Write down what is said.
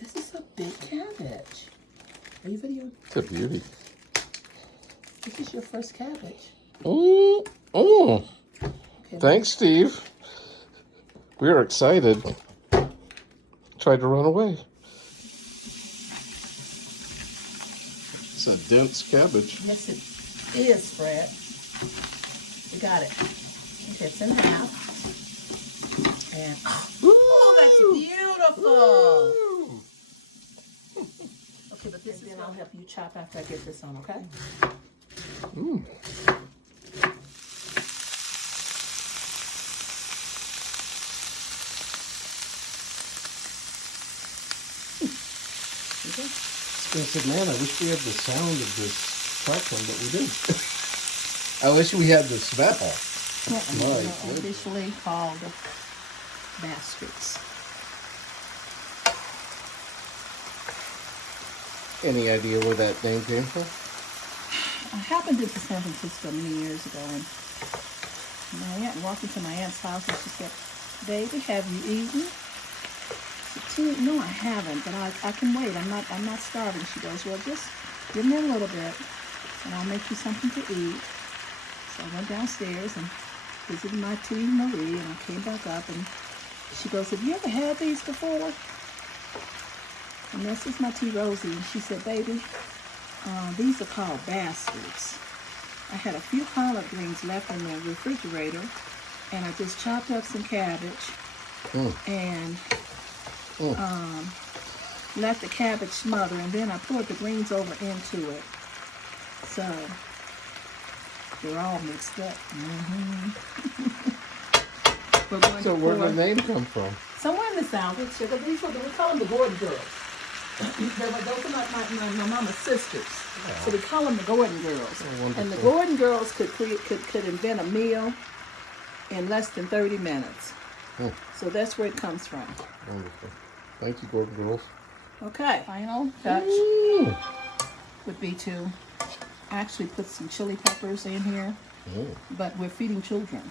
This is a big cabbage. Are you videoing? It's a beauty. This is your first cabbage. Oh, oh. Okay, Thanks, Steve. We are excited. Tried to run away. It's a dense cabbage. Yes, it is, Fred. We got it. Okay, it's in half. And, oh, that's beautiful. Okay, but this is then I'll help you chop after I get this on, okay? Mm. Okay. Expensive man, I wish we had the sound of this popcorn, but we didn't. I wish we had the smell. Well, officially called bastards. Any idea where that name came from? I happened to San Francisco many years ago, and my aunt walked into my aunt's house, and she said, "Baby, have you eaten?" I said, "No, I haven't, but I can wait. I'm not starving." She goes, "Well, just give me a little bit, and I'll make you something to eat." So I went downstairs and visited my tea Marie, and I came back up, and she goes, "Have you ever had these before?" And this is my tea Rosie, and she said, "Baby, these are called bastards. I had a few collard greens left in the refrigerator, and I just chopped up some cabbage and let the cabbage smother, and then I poured the greens over into it. So they're all mixed up." We're going So to where pour did the name come from? somewhere in the South. We call them the Gordon girls. Those are my mama's sisters. Yeah. So we call them the Gordon girls. Oh, and the Gordon girls could invent a meal in less than 30 minutes. So that's where it comes from. Wonderful. Thank you, Gordon Girls. Okay, final touch would be to actually put some chili peppers in here, but we're feeding children.